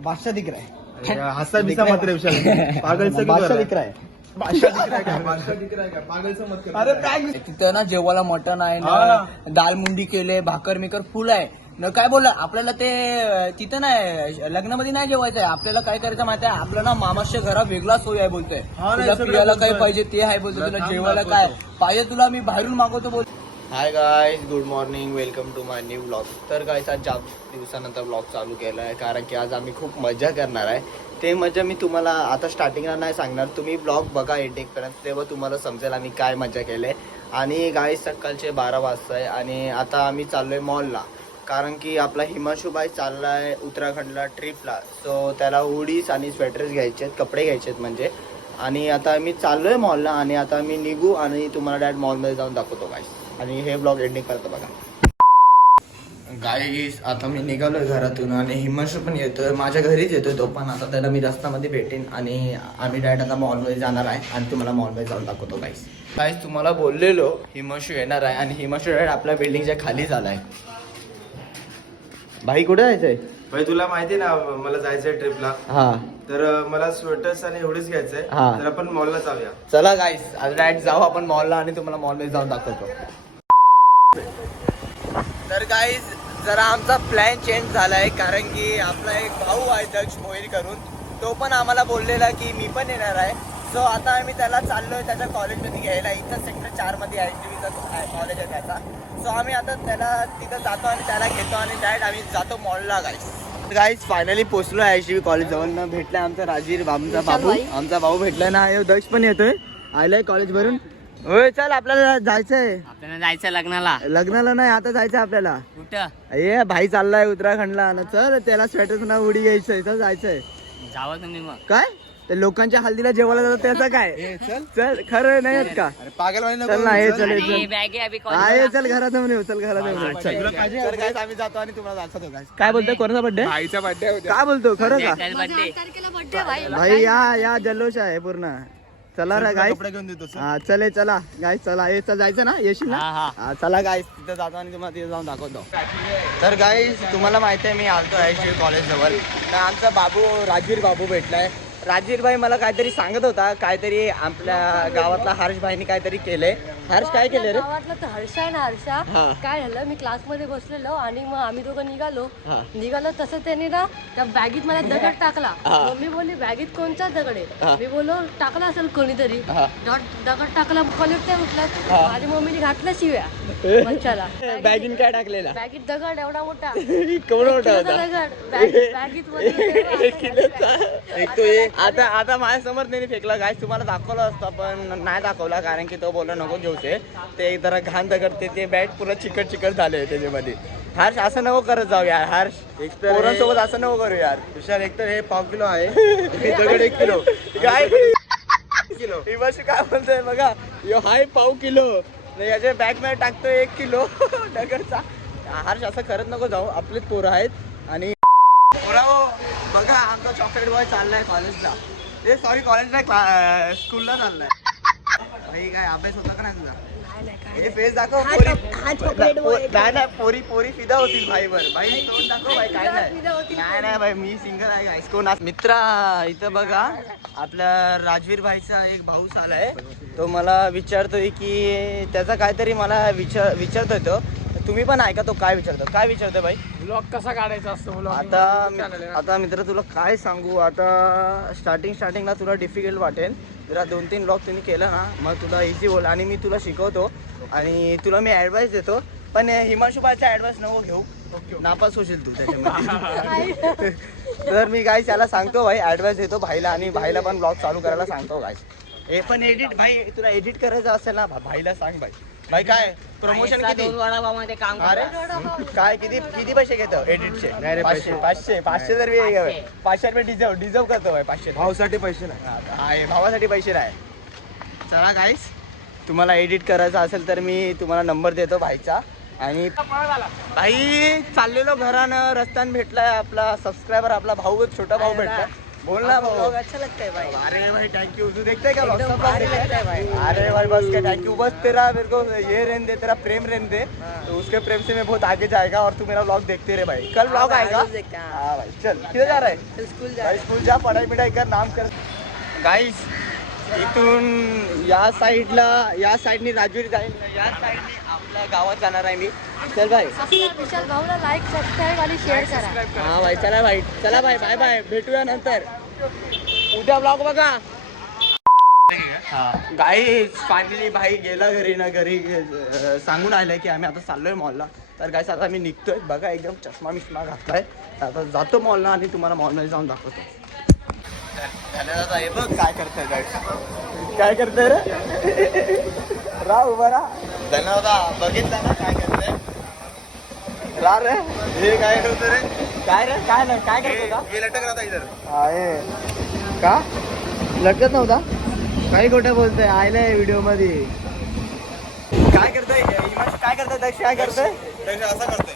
बादशाह दिख रहा है, हंसा बिसा मत रे विशाल, पागल से बादशाह दिख रहा है. अरे तिथं ना जेवायला मटण आहे ना, दाल मुंडी केले, भाकर मिकर फुल आहे न. काय बोलला आपल्याला ते तिथं नाही लग्नामध्ये नाही जेवायचं आहे. आपल्याला काय करायचं माहिती आहे, आपलं ना मामाच्या घरात वेगळा सोय आहे बोलतोय. तुला पियाला काय पाहिजे ते आहे बोलतो, तुला जेवायला काय पाहिजे तुला मी बाहेरून मागवतो बोल. Hi guys, good morning, welcome to my new blog. तर गाईज आज जाम दिवसानंतर ब्लॉग चालू केला आहे, कारण की आज आम्ही खूप मजा करणार आहे. ते मजा मी तुम्हाला आता स्टार्टिंगला नाही सांगणार, तुम्ही ब्लॉग बघा एंडिंगपर्यंत, तेव्हा तुम्हाला समजेल आम्ही काय मजा केली आहे. आणि गाईज सकाळचे 12 वाजता आहे आणि आता आम्ही चाललो आहे मॉलला, कारण की आपला हिमांशू भाई चालला आहे उत्तराखंडला ट्रिपला. सो त्याला हुडीज आणि स्वेटर्स घ्यायचे आहेत, कपडे घ्यायचे आहेत म्हणजे. आणि आता मी चाललो आहे मॉलला आणि आता मी निघू आणि तुम्हाला डायरेक्ट मॉलमध्ये जाऊन दाखवतो गाईज. आणि हे ब्लॉग एंडिंग करतो बघा. गाईज आता मी निघालोय घरातून आणि हिमांशू पण येतोय, माझ्या घरीच येतोय तो पण. आता त्याला मी रस्त्यामध्ये भेटेन आणि आम्ही डायरेक्ट आता मॉलमध्ये जाणार आहे आणि तुम्हाला मॉलमध्ये जाऊन दाखवतो गाईज. गाईज तुम्हाला बोललेलो हिमांशू येणार आहे आणि हिमांशू डायरेक्ट आपल्या बिल्डिंगच्या खाली झालाय. भाई कुठे जायचंय? भाई तुला माहिती ना मला जायचंय ट्रिपला, हा तर मला स्वेटर्स आणि एवढीच घ्यायचंय. हा. तर आपण मॉलला जाऊया. चला गाईज आज डायरेक्ट जाऊ आपण मॉलला आणि तुम्हाला मॉलमध्ये जाऊन दाखवतो. तर गाईज जरा आमचा प्लॅन चेंज झालाय, कारण की आपला एक भाऊ आहे दक्ष भोईर करून, तो पण आम्हाला बोललेला की मी पण येणार आहे. सो आता आम्ही त्याला चाललोय त्याच्या कॉलेजमध्ये घ्यायला. इथं सेक्टर 4 मध्ये कॉलेज आहे त्याचा. सो आम्ही आता त्याला तिथं जातो आणि त्याला घेतो आणि डायरेक्ट आम्ही जातो मॉलला गाईज. गाईज फायनली पोचलो आहे ICV कॉलेज जवळ ना. भेटलाय आमचा राजीव आमचा बाबू, आमचा भाऊ भेटलाय ना. दक्ष पण येतोय, आलाय कॉलेज भरून. होय चल आपल्याला जायचंय, आपल्याला जायचं लग्नाला. लग्नाला नाही आता जायचं आपल्याला. कुठं ये भाई चाललाय उत्तराखंडला ना. चल त्याला स्वेटर ना उडी घ्यायचंय, चल जायचंय. जावं तुम्ही मग. काय ते लोकांच्या हल्दीला जेवायला जातात त्याचं काय? चल खरं नाही येत का? पागल चल ना हे चल अरे बॅग आहे अभि आहे, चल घरात जाऊन येऊ, चल घरात जाऊन येऊ. चल guys, आम्ही जातो आणि तुम्हाला दाखवतो guys. काय बोलतोय, कोणाचा बर्थडे? आईचा बर्थडे होता. काय बोलतो खरं का? बर्थडे भाई या जल्लोष आहे पूर्ण. चला रे गाईस, कपडे घेऊन देतो. हा चला गाईस चला. हे चल जायचं ना, येशील ना? हा, हा. हा चला गाईस, तिथं जातो आणि तुम्हाला तिथे जाऊन दाखवतो. तर गाईस तुम्हाला माहिती आहे मी आलतो ICV कॉलेज जवळ. तर आमचा बाबू राजीर बाबू भेटलाय. राजीर भाई मला काहीतरी सांगत होता, काहीतरी आपल्या गावातला हर्ष भाईनी काहीतरी केलंय. हर्ष काय केलं रे? गावातला तर हर्षा आहे ना, हर्षा हा. काय झालं, मी क्लासमध्ये बसलेलो आणि मग आम्ही दोघं निघालो. हा. तसं त्याने ना त्या बॅगीत मला दगड टाकला. हा. मम्मी बोलली बॅगीत कोणता दगड हा. आहे? मी बोललो टाकला असेल कोणीतरी. हा. दगड टाकला, कॉलेज नाही उठला. हा. माझ्या मम्मीने घातला शिव्या बच्चाला. बॅगीन काय टाकलेला? बॅगीत दगड एवढा मोठा, केवढा मोठा किलोचा होता? दगड बॅगीत मध्ये. आता माझ्या समोर त्यांनी फेकला. गाय तुम्हाला दाखवलं असतं पण नाही दाखवला, कारण की तो बोलला नको घेऊचे, ते जरा घाण दगड ते बॅट पुरा चिकट झाले त्याच्यामध्ये. हर्ष असं नको करत जाऊ यार. हर्ष पोरांसोबत असं नको करू यार. विशाल एकतर हे 1.5 किलो आहे, हे दगड 1 किलो. काय किलो ही वर्ष काय बोलतोय बघा, यो हाय 1.5 किलो याच्या बॅग मध्ये टाकतोय 1 किलो दगडचा. हर्ष असं करत नको जाऊ, आपलेच पोरं आहेत. आणि बघा आमचा चॉकलेट बॉय चाललाय कॉलेजला. सॉरी कॉलेजला स्कूलला चाललाय. भाई काय अभ्यास होता का नाही तुझा? हे फेस दाखव. नाही पोरी फिदा होतील भाईवर. भाई तोंड दाखव भाई. काय नाही भाई, मी सिंगर आहे गाईस. कोण मित्रा इथं बघा आपल्या राजवीर भाईचा एक भाऊ आलाय. तो मला विचारतोय की त्याचा काहीतरी मला विचारतोय तो. तुम्ही पण ऐका तो काय विचारतो भाई. ब्लॉग कसा काढायचा असतो आता मित्र तुला काय सांगू, आता स्टार्टिंगला तुला डिफिकल्ट वाटेल. जरा 2-3 ब्लॉग तुम्ही केलं ना मग तुला इझी होईल आणि मी तुला शिकवतो आणि तुला मी ॲडवाईस देतो. पण हिमांशू भाईचा ॲडवाईस नको घेऊ, नापास होशील तू त्याच्यामध्ये. तर मी गाईस याला सांगतो भाई, ॲडवाईस देतो भाईला आणि भाईला पण ब्लॉग चालू करायला सांगतो गाईस. हे पण एडिट भाई तुला एडिट करायचं असेल ना भाईला सांग भाई. भाई काय प्रमोशन किती? 2 वडापावमध्ये काम अरे काय किती पैसे घेतो एडिटचे? 500 जर 500 रुपये डिझर्व करतो भाई. 500 भाऊसाठी पैसे नाही. आहे भावासाठी पैसे नाही. चला गाईस तुम्हाला एडिट करायचं असेल तर मी तुम्हाला नंबर देतो भाईचा. आणि भाई चाललेलो घरानं, रस्त्यानं भेटलाय आपला सबस्क्रायबर, आपला भाऊ छोटा भाऊ भेटला. बोल ना भाऊ. अच्छा लगता है भाई. अरे भाई थैंक यू. तू देखते क्या vlog? एकदम सब भारी vlog लगता है भाई. अरे भाई बस क्या थैंक यू. बस तेरा मेरे को ये रहने दे, तेरा प्रेम रहने दे. तो उसके प्रेम से मैं बहुत आगे जाएगा और तू मेरा व्लॉग देखते रहे भाई. कल व्लॉग आएगा. हाँ भाई चल. किधर जा रहा है? स्कूल जा. भाई स्कूल जा, पढ़ाई बिढ़ाई कर, नाम कर. गाईस इथून या साईडनी राजूरी जाईल, या साईडनी आपल्या गावात जाणार आहे मी. चल भाई. विशाल भाऊला लाईक सबस्क्राईब आणि शेअर करा. हा भाई चला भाई. चला भाई बाय बाय. भेटूया नंतर. उद्या ब्लॉग बघा. गाईस फायनली भाई गेला घरी ना. घरी सांगून आलंय की आम्ही आता चाललोय मॉलला. तर गाईस आता मी निघतोय बघा. एकदम चष्मा मिष्मा घातलाय. आता जातो मॉलला आणि तुम्हाला मॉलमध्ये जाऊन दाखवतो. दादा हे बघ काय करतोय गाईस. काय करतोय रे. रा उभा रा. धन्यवाद. बघितलं ना काय करतोय. रा रे. हे काय करतोय रे. काय रे काय नाही काय करतोय का. ये लटक रहा था इधर. आहे का लटकत नव्हता. काही खोटं बोलतोय. आयलाय व्हिडिओ मध्ये. काय करतोय हिमांशू. काय करतोय दक्ष. काय करतोय. असं करतोय.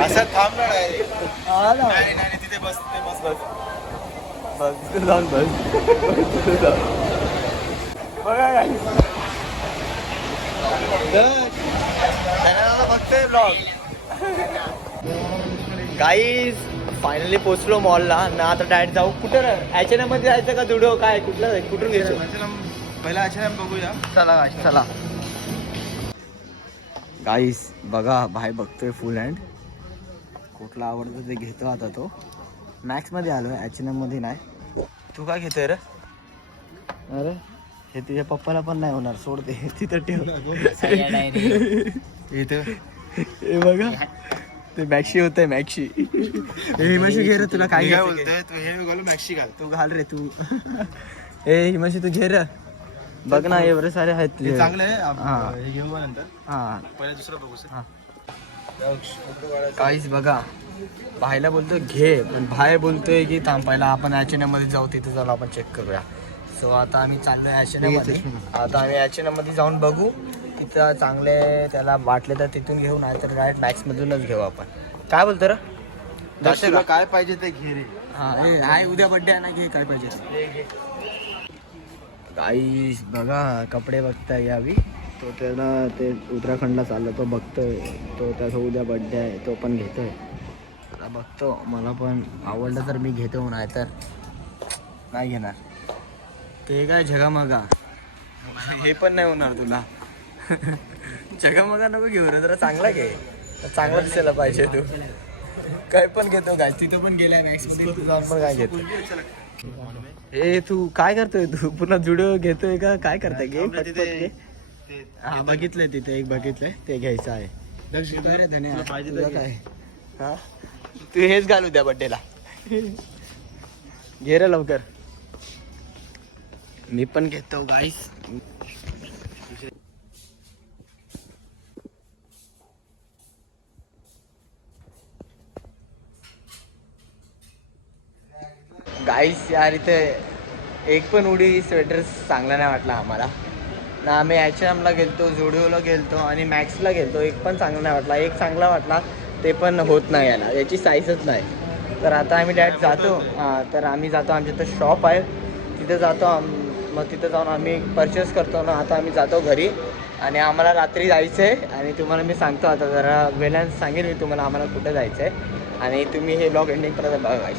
असं थांबणार आहे. हा ना. नाही नाही तिथे बस, तिथे बस बस. बस तू जाऊन बस. बघा काय बघतोय ब्लॉग. गाईज फायनली पोचलो मॉलला ना. आता डायरेक्ट जाऊ कुठं. H&M मध्ये जायचं का जुडिओ काय कुठलं कुठून घ्यायचं. पहिला H&M बघूया. चला गाईस चला. गाईस बघा भाई बघतोय फुल हँड. कुठला आवडतं ते घेतो आता तो. मॅक्स मध्ये आलोय H&M मध्ये नाही. तू काय घेतोय रे. अरे हे तुझ्या पप्पाला पण नाही होणार. सोड दे तिथं ठेव. इथं हे बघा ते मॅक्सी होतंय मॅक्सी. हे हिमांशू घे रे. तुला काय काय घ्यायचं बोलतोय तू. हे घालू मॅक्सी घाल. तू घाल रे तू. ए हिमांशू तू घे रे. बघ ना एवढे सारे आहेत तुझे. चांगलं आहे. हा. हे घेऊ नंतर. हा पहिला दुसरं बघू सर. हा. काहीच बघा भाईला बोलतोय घे पण भाई बोलतोय की थांब पहिला आपण H&M मध्ये जाऊ. तिथे जाऊन आपण चेक करूया. सो आता आम्ही चाललोय H&M मध्ये. आता आम्ही H&M मध्ये जाऊन बघू तिथं चांगले त्याला वाटले तर तिथून घेऊ. नाही तर डायरेक्ट मॅक्स मधूनच घेऊ आपण. काय बोलतो रे. तुला काय पाहिजे ते घे रे. हा आहे उद्या बड्डे आहे ना. घे काय पाहिजे. गाईस बघा कपडे बघताय यावी. तो त्याला ते उत्तराखंडला चालला तो बघतोय. तो त्याचा उद्या बड्डे आहे तो पण घेतोय. आता बघतो मला पण आवडलं तर मी घेतो. नाही तर नाही घेणार. ते काय झगामगा हे पण नाही होणार तुला. झगामगा नको घेऊ रे. जरा चांगला घे. चांगला दिसायला पाहिजे तू. काय पण घेतो काय. तिथं पण गेलाय मॅक्स मध्ये. तुझा पण काय घेतो. ए तू काय करतोय. तू पुन्हा जुडिओ घेतोय का काय करताय. घे पटपट घे. हा बघितलंय तिथे एक बघितलंय ते घ्यायचं आहे. तुझं काय हा तू हेच घालू द्या बड्डेला. घे रे लवकर. मी पण घेतो गाईस. गाईस यार इथे एक पण उडी स्वेटर चांगला नाही वाटला आम्हाला ना. आम्ही H&Mला गेलतो, जुडिओला गेलतो आणि मॅक्सला गेलतो. एक पण चांगला नाही वाटला. एक चांगला वाटला ते पण होत नाही याला. याची साईजच नाही. तर आता आम्ही डायरेक्ट जातो. तर आम्ही जातो. आमच्या इथं शॉप आहे तिथे जातो. मग तिथं जाऊन आम्ही परचेस करतो ना. आता आम्ही जातो घरी आणि आम्हाला रात्री जायचं आहे. आणि तुम्हाला मी सांगतो आता जरा वेळानं सांगेन मी तुम्हाला आम्हाला कुठं जायचं आहे. आणि तुम्ही हे ब्लॉग एंडिंगपर्यंत बघा गाईस.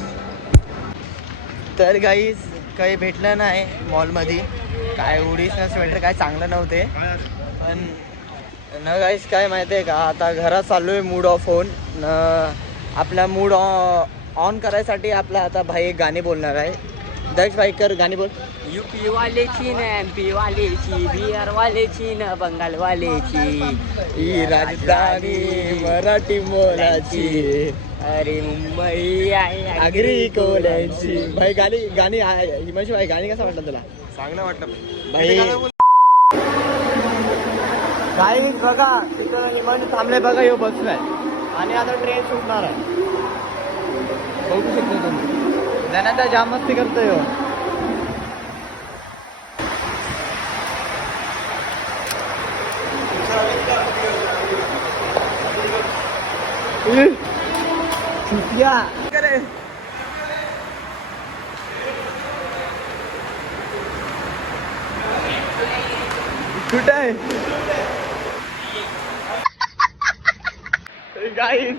तर गाईस काही भेटलं नाही मॉलमध्ये. काय उडीस ना स्वेटर काय चांगलं नव्हते. पण न गाईस काय माहिती आहे का आता घरात चाललो आहे मूड ऑफ होऊन. आपला मूड ऑन करायसाठी आपला आता भाई एक गाणी बोलणार आहे. दक्ष भाई कर गाणी बोल. यूपी वालेची न MP वालेची, बिहार वालेची न बंगाल वालेची, ही राजधानी मराठी मोलाची, अरे मुंबई आहे आगरी कोल्यांची. भाई गाणी हिमांशू भाई गाणी कसं वाटलं तुला. चांगलं वाटलं भाई काही बघा तिथं हिमांशू थांबले बघा. यो बसलाय आणि आता ट्रेन सुटणार आहे. बघू शकतो तुम्ही. त्यानंतर जाम मस्ती करतोय हो. कुठे आहे गाईस?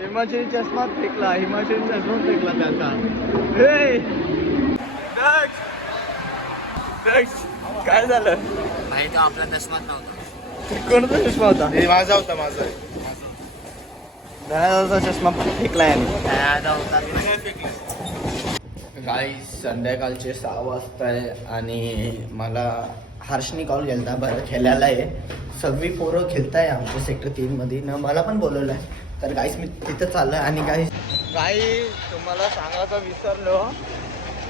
हिमाचली चष्मा फेकला, हिमाचली चष्मा फेकला त्याचा. काय झालं? भाई तो आपला चष्माच नव्हता. कोणता चष्मा होता? हे माझा होता माझा. दयाचा चष्मा फेकला याने. होता गाईस संध्याकाळचे 6 वाजता आहे आणि मला हर्षनी कॉल केलता. बरं खेळायला आहे, सगळी पोरं खेळताय आमच्या सेक्टर 3 मध्ये ना, मला पण बोलवलं आहे. तर गाईस मी तिथं चाललोय. आणि गाईस तुम्हाला सांगायचं विसरलो,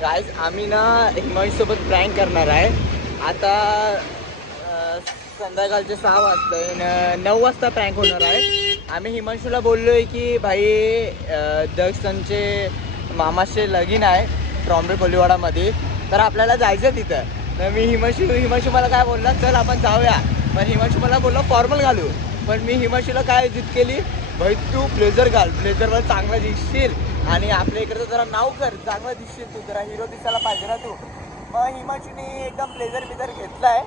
गाईस आम्ही ना हिमांशूसोबत प्रँक करणार आहे. आता संध्याकाळचे 6 वाजता आहे, 9 वाजता प्रँक होणार आहे. आम्ही हिमांशूला बोललोय की भाई दर्शनचे मामाचे लगीन आहे ट्रॉम्बे कोलीवाडामध्ये, तर आपल्याला जायचं तिथं. तर मी हिमांशू मला काय बोलला, चल आपण जाऊया. पण हिमांशू मला बोलला फॉर्मल घालू. पण मी हिमांशूला काय जिद केली, भाई तू ब्लेझर घाल, ब्लेझरवर चांगलं दिसशील आणि आपल्या इकडचं जरा नाव कर, चांगलं दिसशील, तू जरा हिरो दिसायला पाहिजे ना तू. मग हिमांशूने एकदम ब्लेझर घेतलाय.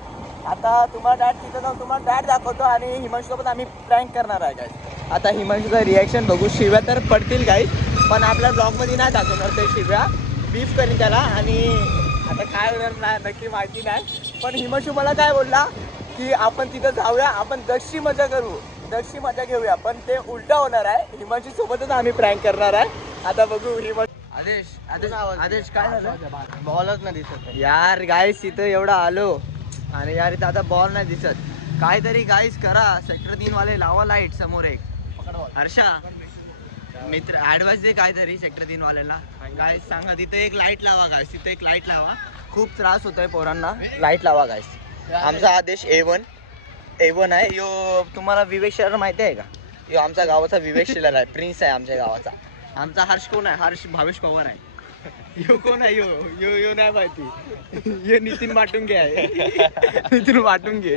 आता तुम्हाला डॅड तिथं जाऊन तुम्हाला डॅड दाखवतो आणि हिमांशूसोबत आम्ही प्रँक करणार आहे गाईस. आता हिमांशूचं रिॲक्शन बघू. शिव्या तर पडतील गाईस, पण आपल्या ब्लॉगमध्ये नाही दाखवणार ते शिव्या. बीफ करीन त्याला आणि आता काय होणार नाही नक्की माहिती नाही. पण हिमांशू मला काय बोलला की आपण तिथं जाऊया, आपण दक्षी मजा करू, दक्षी मजा घेऊया. पण ते उलटा होणार आहे, हिमांशू सोबतच आम्ही प्रँक करणार आहे. आता बघू. आदेश काय झालं? बॉलच नाही दिसत. यार गाईस इथं एवढा आलो आणि यार इथं आता बॉल नाही दिसत. काहीतरी गाईस करा, सेक्टर 3 वाले लावा लाईट समोर एक. हर्षा मित्र ऍडवाइस दे काहीतरी सेक्टर 3 वाल्याला. गाईस सांगा तिथे एक लाईट लावा गाईस, तिथे एक लाईट लावा. खूप त्रास होतोय पोरांना, लाईट लावा गाईस. आमचा आदेश A1 आहे. यो तुम्हाला विवेक शेलार माहिती आहे का? यो आमच्या गावाचा विवेक शेलार आहे, प्रिन्स आहे आमच्या गावाचा. आमचा हर्ष कोण आहे? हर्ष भावेश पवार आहे. यो कोण आहे? यो नाही माहिती. यो नितीन वाटुंगे आहे. नितीन वाटुंगे.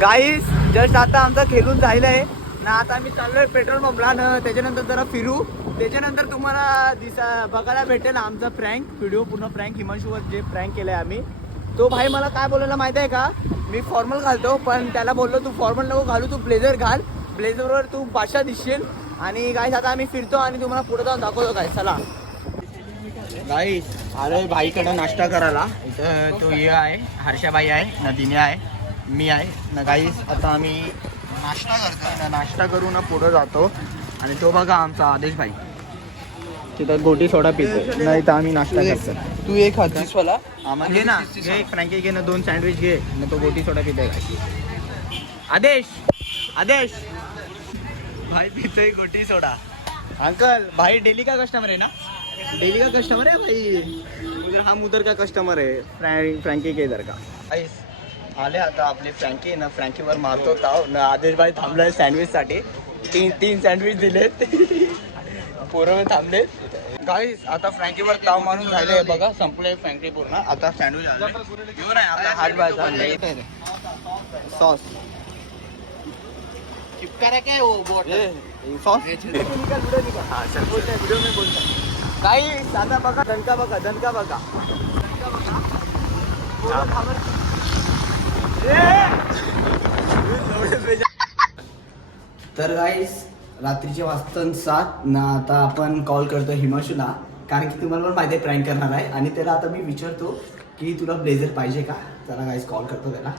गाईस जस्ट आता आमचा खेळून झालेलं ना. आता आम्ही चाललोय पेट्रोल पंपला ना, त्याच्यानंतर जरा फिरू. त्याच्यानंतर तुम्हाला बघायला भेटेल आमचा प्रँक व्हिडिओ, पूर्ण प्रँक हिमांशूवर जे प्रँक केलंय आम्ही. तो भाई मला काय बोलायला माहिती आहे का, मी फॉर्मल घालतो पण त्याला बोललो तू फॉर्मल नको घालू, तू ब्लेझर घाल, ब्लेझरवर तू बादशाह दिसशील. आणि गाईस आता आम्ही फिरतो आणि तुम्हाला पुढे जाऊन दाखवतो. काय चला गाईस आलोय भाईकडं नाश्ता करायला. इथं तो हे आहे, हर्षाबाई आहे ना, दिन्या आहे, मी आहे ना. गाईस आता आम्ही नाश्ता करतो ना, नाश्ता करू ना पुढं जातो. आणि तो बघा आमचा आदेश भाई तिथं गोटी सोडा पितो. नाही तर आम्ही नाश्ता करतो. तू एक खातीस वाला आम्हाला घे ना, घे एक फ्रँकी घे ना, 2 सँडविच घे ना, तो गोटी सोडा पितोय. आदेश भाई पितोय गोटी सोडा. अंकल भाई डेली का कस्टमर है ना? डेली का कस्टमर है भाई? उधर हम उधर का कस्टमर है, फ्रँकी के इधर का. गाईस आले आता आपली फ्रँकी ना, फ्रँकीवर मारतो ताव ना. आदेश भाई थांबलाय सँडविच साठी. 3 सँडविच दिलेत. पोरं थांबलेत. गाईस आता फ्रँकीवर ताव मारून झाले बघा, संपले फ्रँकी पूर्ण. आता सँडविच आले. घेऊन आहे आपला हात भाज आणले सॉस. चिपका रहा क्या है वो बोट? सॉस हाँ चल बोलते हैं वीडियो में बोलता है. गाईस आता बघा दणका बघा, दणका बघा. तर गाईस रात्रीचे वाजता 7 ना. आता आपण कॉल करतो हिमांशूला, कारण की तुम्हाला पण माहिती आहे प्रँक करणार आहे. आणि त्याला आता मी विचारतो की तुला ब्लेझर पाहिजे का. चला गाईस कॉल करतो त्याला.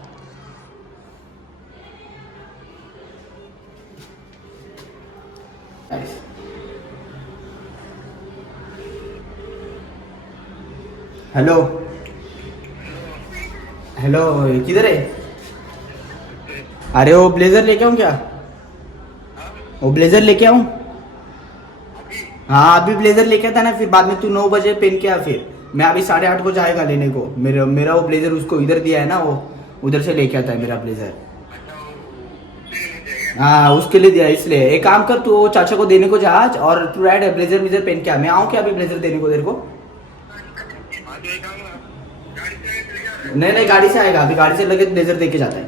हेलो हेलो किधर है? अरे वो ब्लेजर लेके आऊँ क्या? वो ब्लेजर लेके आऊँ? हाँ अभी ब्लेजर लेके आता ना, फिर बाद में तू 9 बजे पहन के आ. फिर मैं अभी 8:30 को जाएगा लेने को. मेरा वो ब्लेजर उसको इधर दिया है ना, वो उधर से लेके आता है मेरा ब्लेजर. हाँ उसके लिए दिया, इसलिए एक काम कर, तू वो चाचा को देने को जा आज, और तू राइट ब्लेजर पहन के आ. मैं आऊँ क्या अभी ब्लेजर देने को तेरे को? नहीं गाड़ी से आएगा, अभी गाड़ी से लगे ब्लेजर दे के जाता है.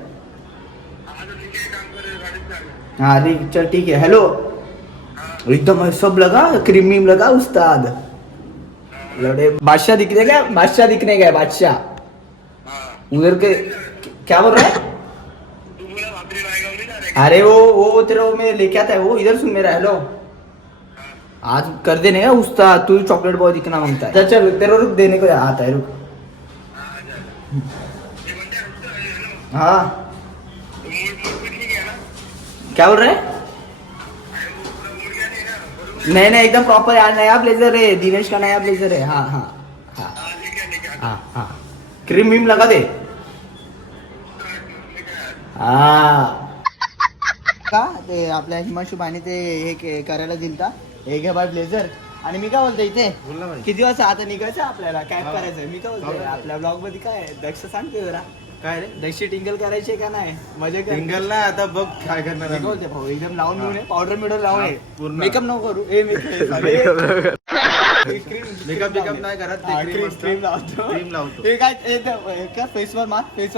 हाँ चल ठीक है। हेलो, एकदम सब लगा, क्रीम वीम लगा उस्ताद। लड़े बादशाह दिखने गया, बादशाह दिखने गया, बादशाह उधर के। क्या बोल रहा है? अरे वो तेरा वो मैं लेके आता है वो। इधर सुन मेरा। हेलो, आज कर देने का उस्ताद, तू चॉकलेट बॉय दिखना मांगता है। चल तेरा रुक, देने को आता है, रुक। हाँ क्या बोल रहे हैं? नहीं एकदम प्रॉपर यार, नया ब्लेजर है, दिनेश का नया ब्लेजर है। हाँ हाँ हाँ हाँ हाँ, क्रीम वीम लगा दे। हाँ का ते आपल्या हिमांशू बाईने ते हे करायला दिलता, हे घे बाय ब्लेझर. आणि मी काय बोलतो इथे किती वाजता आता निघायचं आपल्याला, काय करायचं? मी काय बोलतोय आपल्या ब्लॉग मध्ये काय दक्ष सांगते जरा, काय रे दक्षी टिंगल करायचे का नाही? मजा टिंगल नाही आता बघ काय करणार आम्ही. बोलते भाऊ एकदम लावून घेऊन पावडर मिडर लावून पूर्ण. मेकअप नको करू. ए मेकअप नाही करत, क्रीम लावतो. क्रीम लावतो. हे काय फेसवर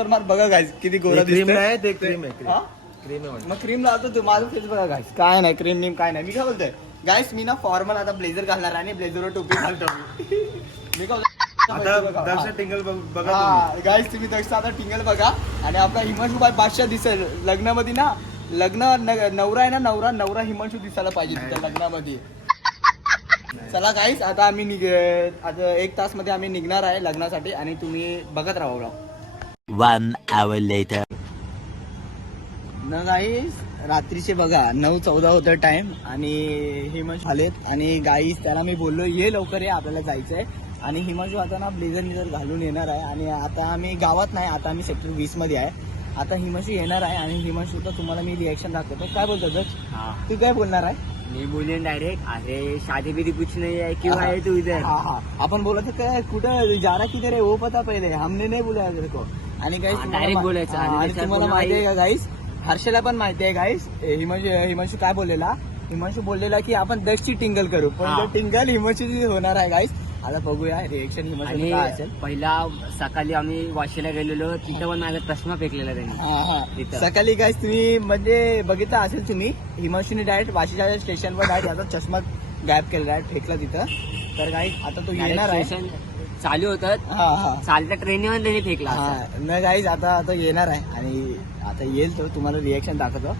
मार बघा गाईस किती गोरा क्रीम दिसतोय. नाही, ते क्रीम आहे. हा? क्रीम आहे. मग क्रीम लावतो तू, माझं फेस बघा गाईस. काय नाही क्रीम नीम काय नाही. मी काय बोलतोय गाईस, मी ना फॉर्मल आता ब्लेझर घालणार आणि ब्लेझरवर टोपी घालतो मी काय आता दर्शन टिंगल बघा तुम्ही. हा गाईस, तुम्ही दक्ष आता टिंगल बघा. आणि आपला हिमांशू बाय बादशाह दिसेल लग्नामध्ये ना. नवरा आहे ना, नवरा हिमांशू दिसायला पाहिजे तिथं लग्नामध्ये. चला गाईस, आता आम्ही आता 1 तास मध्ये आम्ही निघणार आहे लग्नासाठी आणि तुम्ही बघत राहा ब्लॉग. 1 hour later. न गाईस, रात्रीचे बघा 9:14 होतं टाइम आणि हिमांशू आलेत. आणि गाईस त्याला मी बोललो ये लवकर ये, आपल्याला जायचंय. आणि हिमांशू आता ना ब्लेझर घालून येणार आहे. आणि आता आम्ही गावात नाही, आता आम्ही सेक्टर 20 मध्ये आहे. आता हिमांशू येणार आहे आणि हिमांशू तर तुम्हाला मी रिएक्शन दाखवतो. काय बोलतो दक्ष? तू काय बोलणार आहे? मी बोलेन डायरेक्ट, अरे शादी बिदी कुछ नहीं है, क्यों आए तू इधर? हाँ अपन बोला था काय कुठं जा रहा किधर है वो पता पहिले, हमने नाही बोला तेरे को. आणि गाईस direct बोलायचं. आणि तुम्हाला माहिती आहे का गाईस, हर्षला पण माहिती आहे गाईस, हिमांशू काय बोललेला? हिमांशू बोललेला की आपण दक्षची टिंगल करू, पण टिंगल हिमांशूची होणार आहे गाईस. आता बघूया रिएक्शन हिमांशू काय असेल. पहिला सकाळी आम्ही वाशीला गेलेलो, तिथं पण माझा चष्मा फेकलेला त्यांनी. हा सकाळी गाईस तुम्ही म्हणजे बघितलं असेल तुम्ही, हिमांशूने डायरेक्ट वाशीच्या स्टेशनवर डायरेक्ट याचा चष्मा गायब केला, डायरेक्ट फेकला तिथं. तर गाईस आता तो येणार आहे. चालू होतं, हा चालत्या ट्रेनवर त्यांनी फेकला. नाही गाईज, आता येणार आहे आणि आता येईल तो, तुम्हाला रिएक्शन दाखवतो.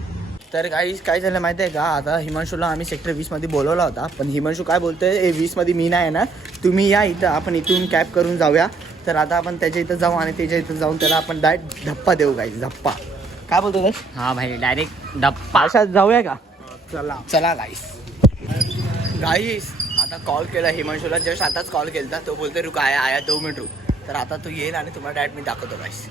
तर गाईज काय झालं माहिती आहे का, आता हिमांशूला आम्ही सेक्टर 20 मध्ये बोलवला होता, पण हिमांशू काय बोलतोय 20 मध्ये मी नाही येणार, तुम्ही या इथं, आपण इथून कॅब करून जाऊया. तर आता आपण त्याच्या इथं जाऊ आणि त्याच्या इथं जाऊन त्याला आपण डायरेक्ट धप्पा देऊ गाईज, धप्पा. काय बोलतो? हा भाई, डायरेक्ट डप्पा. अशात जाऊया का? चला गाईस आता कॉल केला हिमांशूला, जस्ट आताच कॉल केला. तो बोलतोय रुक आया 2 मिनिट रुक. तर आता तो येईल आणि तुम्हाला डायरेक्ट मी दाखवतो गाईस.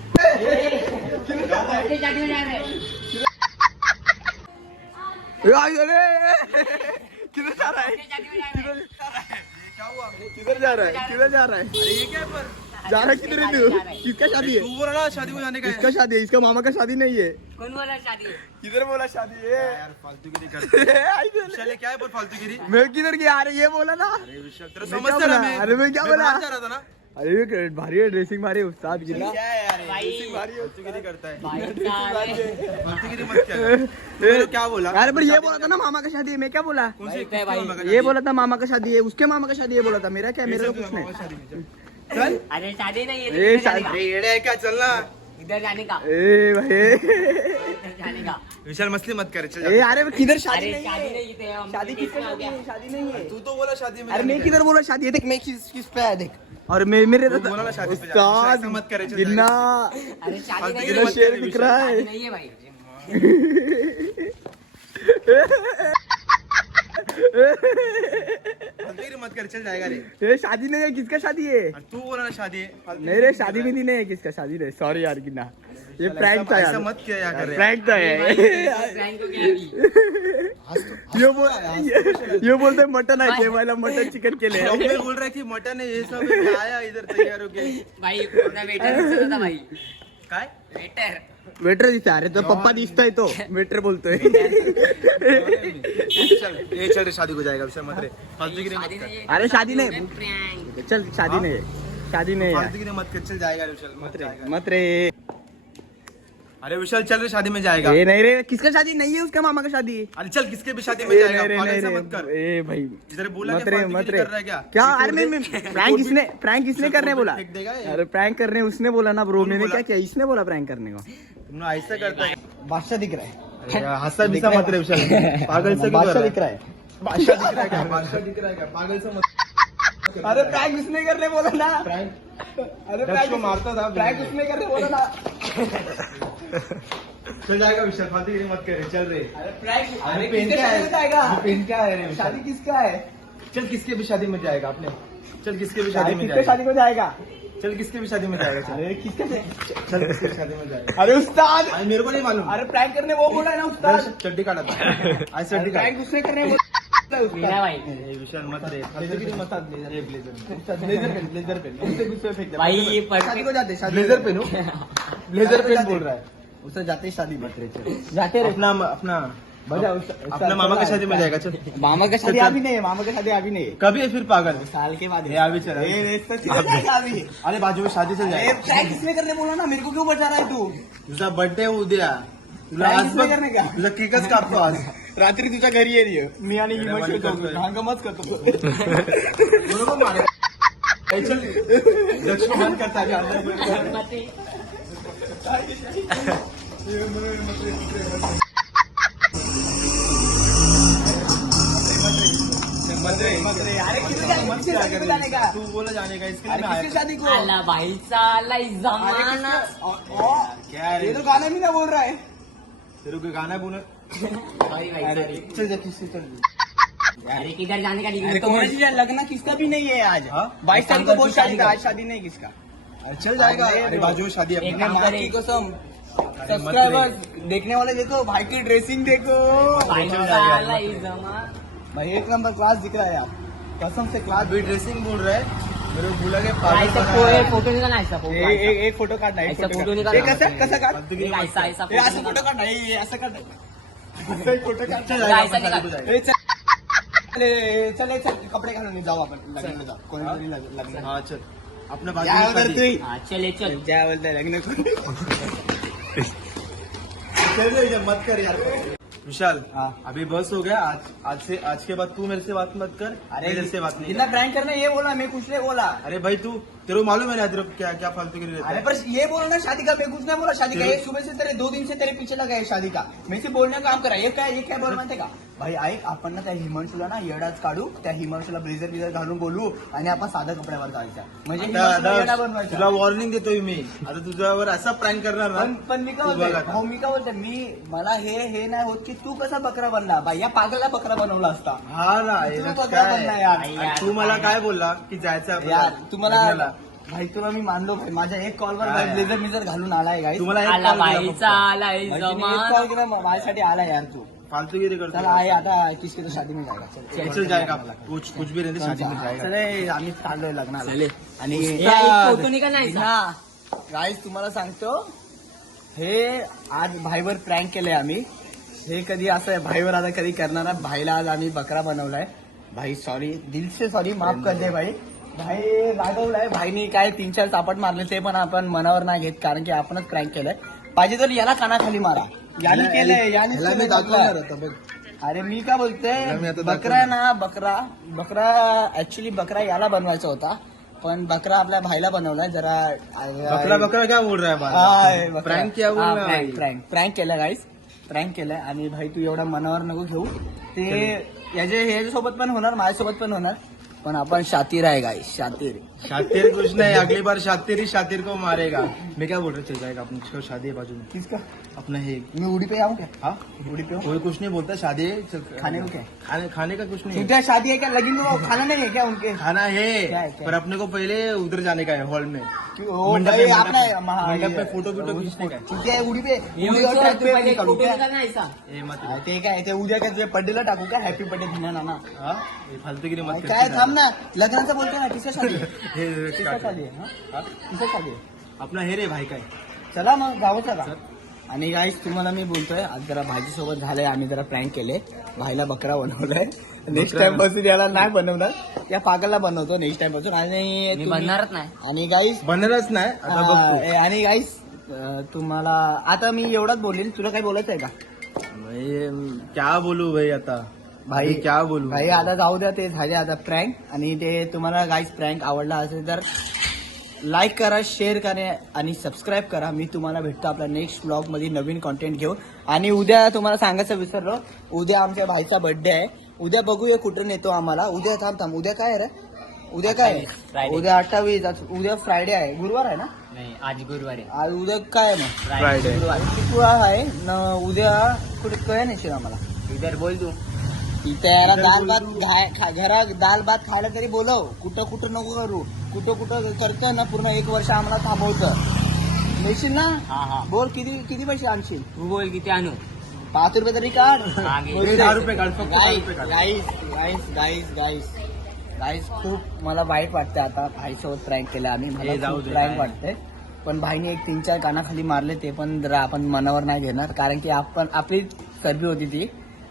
किधर जा रहा है? अरे ये क्या है पर? जा रहा है किधर है तू? किसका शादी है? तू बोला ना शादी को जाने का है. इसका शादी है, इसका मामा का शादी नहीं है. कोण बोला शादी? किधर बोला शादी है? यार फालतूगिरी करते हैं. विशाल ये क्या है पर फालतूगिरी? मैं किधर गया? अरे ये बोला ना. अरे विशाल तेरा मैं समझता क्या ना बोला? मैं. अरे मैं क्या बोला? बाहर जा रहा था ना. अरे भारी है ड्रेसिंग, भारी है उस्ताद की ना. क्या है यार ये? भाई. ड्रेसिंग भारी है, फालतूगिरी करता है. भाई फालतूगिरी मत क्या कर. तूने क्या बोला? अरे पर ये बोला था ना मामा का शादी है, मैं क्या बोला? कौन सी भाई, भाई. मामा का ये शादी? बोला था मामा का शादी है, उसके मामा का शादी है बोला था. मेरा क्या, मेरा तो कैसे कुछ तुझा नहीं. मामा शादी में चल. चल. अरे शादी नहीं है, ए, इधर जाने शादी- का. अरे येडे है क्या, चल ना. इधर जाने का, ए भाई, इधर जाने का. विशाल मस्ती मत कर. चल ए अरे किधर शादी अरे नहीं शादी है. नहीं इथे, हम शादी किसने किसका हो गया? शादी नहीं है. तू तो बोला शादी में अरे जाने मैं का. किधर बोला शादी है? देख मैं किस पे है देख. और मैं मेरे तू बोला ना शादी पे जाना. उस्ताद ऐसा मत करे, चल गिन्ना अरे शादी फालतू नहीं की गिन्ना मत शेर करे, दिख विशाल. रहा शादी है. नहीं है भाई. फालतूगिरी मत कर, चल जाएगा रे. ये शादी नहीं है, किसका शादी है? अरे तू बोला ना शादी है. फालतू नहीं रे, शादी भी नहीं है, किसका शादी नहीं. सॉरी यार गिन्ना, ये प्रैंक था ऐसा यार, मत किया कर रे. प्रैंक था यार. प्रँक हो गया अभी. ये बोलते मटन आहे जेवायला, मटन चिकन केले. लोग भी बोल रहे कि मटन है ये सब है, आया इधर तैयार होके. भाई पूर्ण वेटर दिसत होता भाई. काय? वेटर. वेटर दिसतोय. अरे तो पप्पा दिसतोय, तो वेटर बोलतोय. चल ये चल रे, शादी को जाएगा विशाल मत रे. फालतूगिरी मत शादी कर. नहीं है. अरे शादी नहीं. प्रँक. चल शादी नहीं है, शादी नहीं है. फालतूगिरी मत कर, चल जाएगा विशाल मत रे. मत रे. अरे विशाल चल रे शादी में जाएगा। ए नहीं रे, किसका शादी नहीं है, उसका मामा का शादी। अरे चल किसके भी शादी में जाएगा, पागल सा मत कर। ए भाई इधर बोला मत क्या, रे फालतू मत गिरी रे कर रहा है क्या? क्या? अरे मैं प्रैंक किसने करने बोला? फेंक देगा ये। अरे प्रैंक करने उसने बोला ना ब्रो, मैंने बोला? क्या किया, इसने बोला प्रैंक करने को। तुम ऐसा करता है। बादशाह दिख रहा है, हंसा बिसा मत रे विशाल, पागल से क्यों कर बादशाह रहा दिख रहा है? है। बादशाह दिख रहा है क्या? बादशाह दिख रहा है क्या? पागल से मत। अरे प्रैंक उसने करने बोला ना। प्रैंक अरे दक्ष को मारता था। प्रैंक उसने करने बोला ना। चल जाएगा विशाल, फालतू गिरी मत करे, चल रे। अरे प्रैंक, अरे पेन क्या है? जाएगा, पेन क्या है रे विशाल? शादी किसका है? चल किसके भी शादी में जाएगा आपने? चल किसके भी शादी शादी में किसके जाएगा? शादी को जाएगा? चल किसके भी शादी में जाएगा? चल अरे किसके? चल किसके भी शादी में जाएगा? अरे उस्ताद, अरे मेरे को नहीं मालूम। अरे प्रैंक करने वो बोला है ना उस्ताद। चड्डी काटा था, आज चड्डी प्रैंक काटा। उसने करने बोला मीरा भाई ए, विशाल मत रे, फालतू गिरी मत रे, ब्लेजर ब्लेजर पेन उससे गुस्से में फेंक दे। भाई ये शादी को जाते, शादी ब्लेजर पहनो, ब्लेजर पेन बोल रहा है। उससे जाते ही शादी मत रे, चल जाते रे। अपना अपना बजा अपना मामा की शादी में जाएगा। चल मामा का शादी अभी नहीं है, मामा का शादी अभी नहीं है, कभी है फिर पागल? साल के बाद ये अभी चला। अभी। अरे बाजू में शादी चल अरे जाएगा। प्रैंक किसने करने बोला ना, मेरे को क्यों बचा रहा है तू? तुझा बर्थडे उद्या, तुला Prank आज किसने बघ, करणे का? तुझा केकच कापतो आज। रात्री तुझ्या घरी ये मी आणि अरे हिमांशू वाली जाऊ, करतोय. भांगमच करतो. बरोबर मारे. चल दक्ष को बंद करता है. अरे किसकी शादी जाने का? तू बोला जाने का, इसके लिए अरे मैं किसकी आया. शादी को? आला भाईचा आलाय अरे जमाना किसका- क्या है? ये तो गाना भी ना बोल रहा है. तेरे को गाना बोला. सॉरी भाई सॉरी चल जा किससे चल. अरे किधर जाने का अरे निकल कोणाची लग्न किसका भी नहीं है आज. हाँ? 22 तारीख को बहुत शादी का, आज शादी नहीं किसका. अरे चल जाएगा. अरे अरे bro. बाजू में शादी है एक अपनी. काम माँ करे. की कसम, मत सब्सक्राइबर्स देखने वाले देखो, भाई की ड्रेसिंग देखो. भाईचा आलाय जमाना भाई एक नंबर क्लास दिख रहा है आप, कसम से क्लास. अभी ड्रेसिंग बोल रहा है. मेरे को बोला कि भाई पागल तो बना रहा है. फोटो निकाल ना ऐसा फोटो ऐसा. एक फोटो काढना, एक ऐसा फोटो फोटो काढ. निकाल हे ना. कसं कसं काढ. फालतू गिरी एक मत ऐसा कर. ऐसा हे असं फोटो फोटो निकाल. काढ, हे असं काढ. असं एक फोटो काढ. चल जाएगा, ऐसा अपन शादी को निकाल. जाएगा. हे चल चल कपडे घालून जाऊ आपण लग्नाला जाऊ, कोणीतरी लग्न. हाँ चल अपना बाजू क्या में बोलतो शादी. तू? हा, चल ये चल क्या बोलतोय लग्न करू? चल जा, मत कर यार. विशाल हाँ. अभी बस हो गया. आज के बाद तू मेरे से बात मत कर. मेरे से बात नहीं जितना कर. प्रैंक करना ये बोला, मैं कुछ नहीं बोला. अरे भाई तू, तेरे को मालूम है ना तेरे को क्या क्या फालतू गिरी रहता अरे है. पर ये बोला ना शादी का, मैं कुछ नहीं बोला शादी का. तेरे- ये सुबह से तेरे 2 दिन से तेरे पीछे लगा है शादी का. मैं सिर्फ बोलने का काम करा. ये काय बोल माहितीये का भाई, ऐक आपण ना त्या हिमांशूला ना येडाच काढू, त्या हिमांशूला ब्लेझर घालून बोलू आणि आपण साध्या कपड्यावर जायचा, म्हणजे हिमांशूला येडा तुला बनवायचा. वॉर्निंग देतोय मी. आता तुझ्यावर असा प्रँक करणार ना. पण मी काय तू बघ बोलतोय, आता. हो मी काय बोलतोय, मला हे नाही होत की तू कसा बकरा बनला. भाई या पागलला बकरा बनवला असता. हा ना तू याला बकरा काय? बनला यार. आणि तू मला काय बोलला की जायचं आपल्याला यार तुम्हाला लग्नाला. भाई तुला मी मानलो भाई, माझ्या एक कॉलवर काय भाई यार? ब्लेझर मिझर घालून आलाय गाई. तुम्हाला एक आला call केला भाईचा फक्त. आलाय एक जमाना कॉल केला माझ्यासाठी आला यार तू. फालतूगिरी करतो. चल आहे आता किसकी तो शादी में जाएगा. चल जाएगा. कुछ भी रहते शादी में जाएगा. चले आम्ही चाललोय लग्नाला. आणि ए, एक फोटो निकाल ना ऐसा. गाईज तुम्हाला सांगतो, हे आज भाईवर प्रँक केलंय आम्ही. हे कधी असं आहे भाईवर आता कधी करणार आहे. भाईला आज आम्ही बकरा बनवलाय. भाई सॉरी, दिल से सॉरी, माफ कर दे भाई. भाई रागवलाय. भाईनी काय 3-4 चापट मारले, ते पण आपण मनावर नाही घेत, कारण की आपणच प्रँक केलंय. पाहिजे तर याला कानाखाली मारा. याने केलंय, याने ह्याला मी केलंय दाखवणार बकरा. आता बघ. अरे मी काय बोलतोय, याला मी आता बकरा आहे ना, बकरा ऍक्च्युली बकरा याला बनवायचा होता, पण बकरा आपल्या भाईला बनवलाय. जरा बकरा क्या बोल रहा है बात? प्रँक क्या बोल रहा है? प्रँक केलं गाईस, प्रँक केलंय. आणि भाई तू एवढा मनावर नको घेऊ. ते याच्यासोबत पण होणार, माझ्यासोबत पण होणार, पण आपण शातीर आहे गाईस, शातीर. शातिर कुछ नहीं, अगली बार शातिर ही शातिर को मारेगा. मैं क्या बोल रहा चल जाएगा. अपन उसको शादी है बाजू में. किसका? अपना है. मी उडी पे आऊ क्या? हाँ उडी पे आऊं? कोई कुछ नहीं बोलता. शादी है. चल, खाने को क्या? खाने का कुछ नहीं है. तुझ्या शादी है क्या? लगीन में खाना नहीं है क्या उनके? खाना क्या है है, क्या पर अपने को पहले उधर जाने का है हॉल में. ओ, मंडप भाई, में, आपने मंडप में फोटो बिटो खींचने का है. ठीक आहे, उडी पे ये उडी और ट्रॅक तू पे पहिले काढू फोटो क्या? निकाल ना ऐसा. ए मत. हा, ते काय ते उद्या काय तुझ्या बर्थडेला टाकू का? हॅपी बर्थडे धन्या नाना. हाँ ये फालतूगिरी मत कर. काय थांब ना, लग्नाचं बोलतोय ना. किसका शादी आहे? हे किसका काट. शादी आहे? हा? किसका शादी आहे? अपना हे रे भाई काय. चला मग जाऊ चला. आणि गाईस तुम्हाला मी बोलतोय, आज जरा भाजीसोबत झालंय, आम्ही जरा प्रँक केले. भाईला बकरा बनवलाय. नेक्स्ट टाइम पासून याला नाही बनवणार, या पागलला बनवतो नेक्स्ट टाइम पासून. आणि मी बनणारच नाही. आणि गाईस बनणारच नाही आता बघतो. आणि गाईस तुम्हाला आता मी एवढाच बोलेन, तुला काही बोलायचं आहे का भाई क्या बोलू भाई आता भाई? क्या बोलू भाई आता जाऊ द्या, ते झाले आता प्रँक. आणि ते तुम्हाला गाईज प्रँक आवडला असेल तर लाईक करा, शेअर करा आणि सबस्क्राईब करा. मी तुम्हाला भेटतो आपल्या नेक्स्ट ब्लॉग मध्ये नवीन कॉन्टेंट घेऊ. आणि उद्या तुम्हाला सांगायचं विसरलो, उद्या आमच्या भाईचा बर्थडे आहे. उद्या बघूया कुठं नेतो आम्हाला. उद्या थांब, उद्या काय रे? उद्या काय आहे? Friday. उद्या 28. उद्या फ्रायडे आहे, गुरुवार आहे ना? नाही आज गुरुवार आहे. आज उद्या काय आहे मग? फ्रायडे. शुक्रवार आहे न. उद्या कुठे काय नेशील आम्हाला? इधर बोल तू. इथे याला दाल भात घरा दाल भात खायला तरी बोलव. कुठं कुठं नको करू. कुठं कुठं करतोय ना पूर्ण 1 वर्ष आम्हाला थांबवतं. नेशील ना? हा बोल किती पैसे आणशील? तू बोल किती आणू. 5 रुपये तरी काढ. हा, घे. हे 10 रुपये काढ, फक्त 10 रुपये काढ. गाईस खूप मला वाईट वाटतं. आता भाईसोबत प्रँक केलं आम्ही, मला हे जाऊ खूप दे, प्रँक काय. वाटतंय. पण भाईने एक 3-4 कानाखाली मारले, ते पण जरा आपण मनावर नाही घेणार, कारण की आपण आपली चरबी होती ती.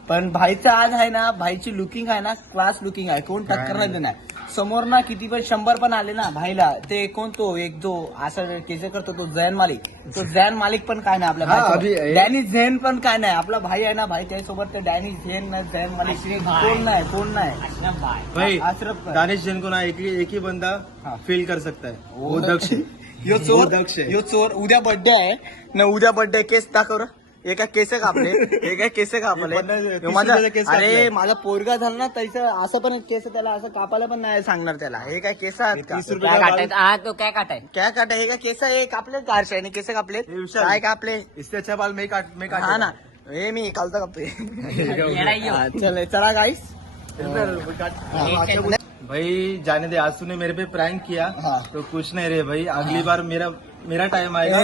पण भाईचं आज आहे ना, भाईची लुकिंग आहे ना, क्लास लुकिंग आहे. कोण टक्कर नाही देणार. समोर ना किती पण 100 पण आले ना भाईला, ते कोण तो एक जो असं केस करतो तो जैन मालिक. तो जैन मालिक पण काय नाही आपल्या हा, भाईसोबत. अभि- डॅनिश झेन पण काय नाही. आपला भाई आहे ना, भाई त्याच्यासोबत ते डॅनिश झेन ना, जैन मालिक कोण नाही. अशरफ भाई. भाई अशरफ भाई. दानिश जैन को ना एक ही बंदा हाँ. फील कर सकता है, वो दक्ष है. यो चोर वो दक्ष है. यो चोर. उद्या बर्थडे आहे ना, उद्या बर्थडे केस दाखव रे. एका केस कापले, एका केस कापले. हे 30 ह्यो माझा रुपयाचा केस अरे कापलाय. माझा पोरगा झाला ना, त्याचं असं पण केस त्याला असं कापायला पण नाही सांगणार त्याला. हे काय केस आहेत का? 30 काय रुपये काटायचं हा तो काय काटाय. काय काटा? हे काय केस आहे? कापले कारशाने केस कापले. हे विशाल. काय कापले? इससे अच्छा बाल मैं काट हा ना, हे मी कालता कापते. येडा येऊ. हा, चला गाईस. भाई जाने दे, आज तूने मेरे पे प्रैंक किया हाँ. तो कुछ नहीं रे भाई, अगली बार मेरा टाइम आएगा.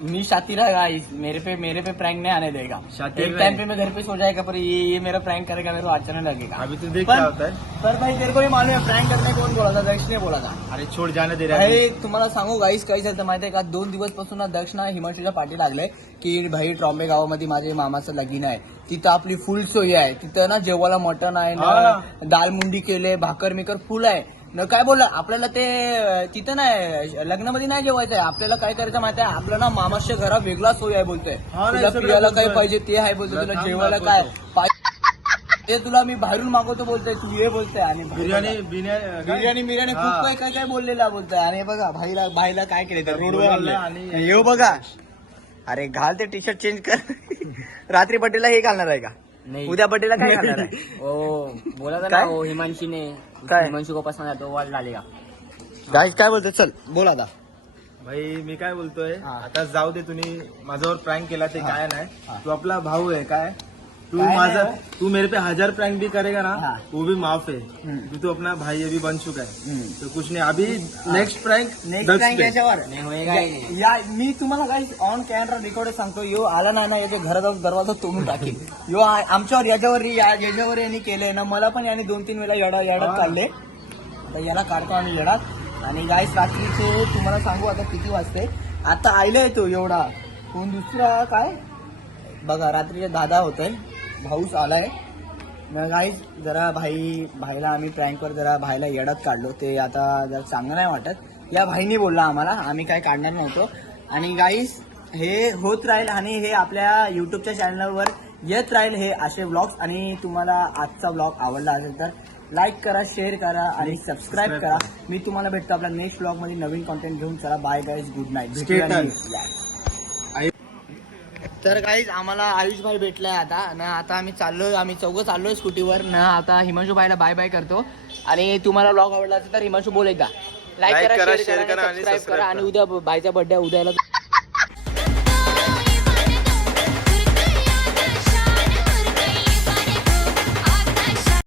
मी शातिर है गाइस, मेरे पे प्रैंक नहीं आने देगा. शातिर एक है. टाइम पे मैं घर पे सो जाएगा, पर ये मेरा प्रैंक करेगा, मेरे को अच्छा नहीं लगेगा. अभी तो देख पण- क्या होता है. पर भाई तेरे को भी मालूम है प्रैंक करने कौन बोला था? दक्ष ने बोला था. अरे छोड़, जाने दे रहा है. भाई तुम्हाला सांगू गाईस, काही झालं माहिती आहे का? 2 दिवस पासून दक्ष ना हिमांशूच्या पाठी लागले की भाई ट्रॉम्बे गावामध्ये माझे मामाचं लगीन आहे, तिथं आपली फुल सोय आहे. तिथं ना जेवायला मटण आहे ना, दाल मुंडी केले, भाकर मिकर फुल आहे न. काय बोलला आपल्याला ते तिथं नाही लग्नामध्ये नाही जेवायचं आहे. आपल्याला काय करायचं माहिती आहे? आपलं ना मामाच्या घरात वेगळा सोय आहे बोलतोय. हा, नाही, तुला सगळं पियाला काय बोलतोय. पाहिजे ते आहे बोलतोय. तुला थांब जेवायला दाखवतो. काय पाहिजे ते तुला मी बाहेरून मागवतो बोलतोय. तू ये बोलतोय. आणि बिर्याणी खूप काय बोललेला बोलतोय. आणि बघा भाईला काय केलं तर रोडवर बोलवलं आणलं. आणि- येऊ बघा. अरे घाल ते टी शर्ट चेंज कर. रात्री बड्डेला हे घालणार आहे का? नाही. उद्या बड्डेला काय घालणार आहे? ओ बोला था काय? ना वो हिमांशी ने. काय? हिमांशु को पसंद है तो वाल डालेगा. गाईस काय बोलतो? चल बोल आता. भाई मी काय बोलतोय, हा. आता जाऊ दे. तुम्ही माझ्यावर प्रँक केला ते हा. काय हा. नाही. तू आपला भाऊ आहे काय. तू काय माझा नाही. तू मेरे पे 1000 प्रैंक भी करेगा ना, हाँ. वो भी माफ है. हम्म. तू अपना भाई अभी बन चुका है, हम्म. तो कुछ नहीं. अभी नेक्स्ट प्रैंक नेक्स्ट प्रँक याच्यावर नाही होएगा ही नाही. या मी तुम्हाला काही ऑन कॅमेरा रेकॉर्ड सांगतो. यो आला नाही ना, याच्या घरात जाऊन दरवाजा तोडून टाकेल. यो आमच्यावर याच्यावर यांनी केलंय ना. मला पण याने 2-3 वेळा येडात काढले. तर याला काढतो आम्ही येडात. आणि गाईस रात्रीचे तुम्हाला सांगू आता किती वाजते. आता आयलाय तो एवढा. कोण दुसरा काय बघा, रात्रीचे 10 होतंय. भाऊस आलाय. गाईस जरा भाईला आम्ही प्रँकवर जरा भाईला येडात काढलो. ते आता जरा चांगलं नाही वाटत. या भाईनी बोलला आम्हाला, आम्ही काय काढणार नव्हतो. आणि गाईस हे होत राहील आणि हे आपल्या युट्यूबच्या चॅनलवर येत राहील हे असे व्लॉग्स. आणि तुम्हाला आजचा व्लॉग आवडला असेल तर लाईक करा, शेअर करा आणि सबस्क्राईब करा. मी तुम्हाला भेटतो आपल्या नेक्स्ट व्लॉग मध्ये नवीन कॉन्टेंट घेऊन. चला बाय गाईज, गुड नाईट. तर गाईज आम्हाला आयुष भाई भेटलाय आता ना. आता आम्ही चौघं चाललोय स्कूटीवर ना. आता हिमांशू भाईला बाय बाय करतो. आणि तुम्हाला व्लॉग आवडला असेल तर हिमांशू बोल एकदा. लाईक करा, शेअर करा आणि सबस्क्राईब करा. आणि उद्या भाईचा बर्थडे उद्याला